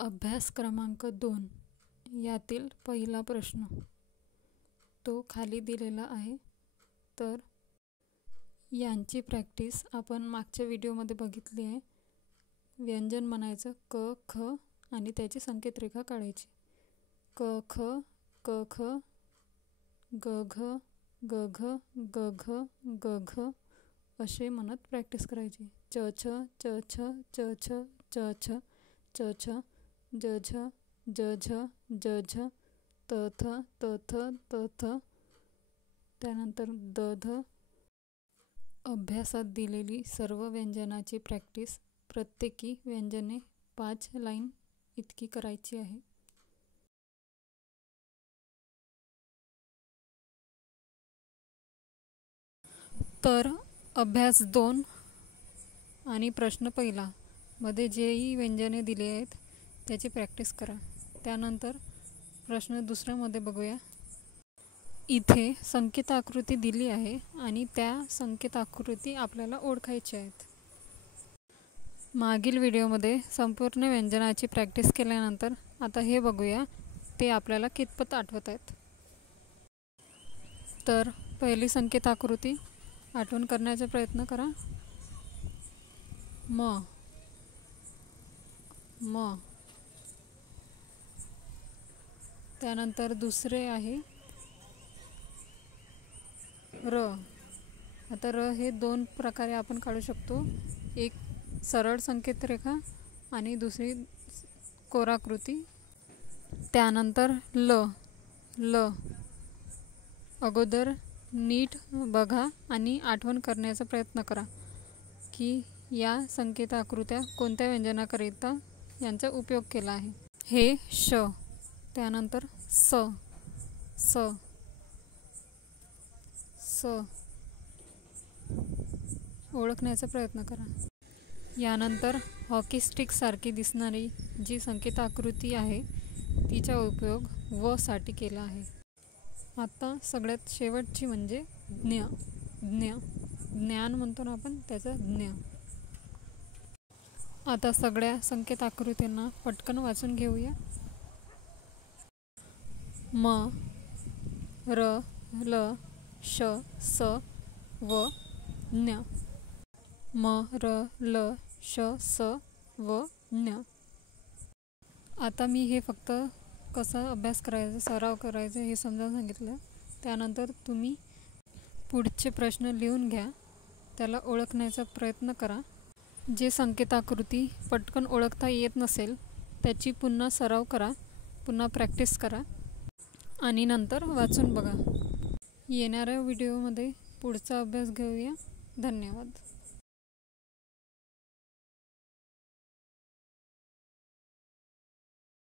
अभ्यास क्रमांक 2 यातील पहिला प्रश्न तो खाली दिलेला आहे। तर यांची प्रॅक्टिस आपण मागच्या व्हिडिओमध्ये बघितली आहे। व्यंजन म्हणायचं क ख आणि त्याची संकेत रेखा काढायची। क ख क ख ग घ ग घ ग घ ग घ असे म्हणत प्रॅक्टिस करायची। च छ च छ च छ च छ च छ ज झ ज झ ज झ त थ त थ त थ त्यानंतर द ध। अभ्यासात दिलेली सर्व व्यंजनाची प्रॅक्टिस प्रत्येकी व्यंजने 5 लाईन इतकी करायची आहे। तर अभ्यास 2 आणि प्रश्न पहिला मध्ये जेही व्यंजने दिली आहेत त्याची प्रॅक्टिस करा। त्यानंतर प्रश्न दुसऱ्यामध्ये बघूया। इथे संकेत आकृती दिली आहे आणि त्या संकेत आकृती आपल्याला ओळखायची आहेत। मागील व्हिडिओमध्ये संपूर्ण व्यंजनाची प्रॅक्टिस केल्यानंतर आता हे बघूया ते आपल्याला कितपत आठवत आहेत। तर पहिली संकेत आकृती आठवण करण्याचा प्रयत्न करा। म म त्यानंतर दुसरे आहे र। आता र हे 2 प्रकारे आपण काढू शकतो, एक सरळ संकेत रेखा आणि दुसरी कोराकृती। त्यानंतर ल ल अगोदर नीट बघा आणि आठवण करण्याचा प्रयत्न करा की या संकेत आकृत्या कोणत्या व्यंजनाकरिता यांचा उपयोग केला आहे। हे श। त्यानंतर स स स ओळखण्याचा प्रयत्न करा। यानंतर हॉकी स्टिक सारखी दिसणारी जी संकेत आकृती आहे तिचा उपयोग व साठी केला आहे। आता सगळ्यात शेवटची म्हणजे ज्ञ ज्ञ ज्ञान म्हणतो ना आपण, त्याचा ज्ञ। आता सगळ्या संकेत आकृतींना पटकन वाचून घेऊया। म र ल श स व ज्ञ। म र ल श स व ज्ञ। आता मी हे फक्त कसा अभ्यास करायचा, सराव करायचा हे समजावून सांगितलं। त्यानंतर तुम्ही पुढचे प्रश्न लिहून घ्या, त्याला ओळखण्याचा प्रयत्न करा। जे संकेत आकृती पटकन ओळखता येत नसेल त्याची पुन्हा सराव करा, पुन्हा प्रॅक्टिस करा आणि नंतर वाचून बघा। येणाऱ्या व्हिडिओमध्ये पुढचा अभ्यास घेऊया। धन्यवाद।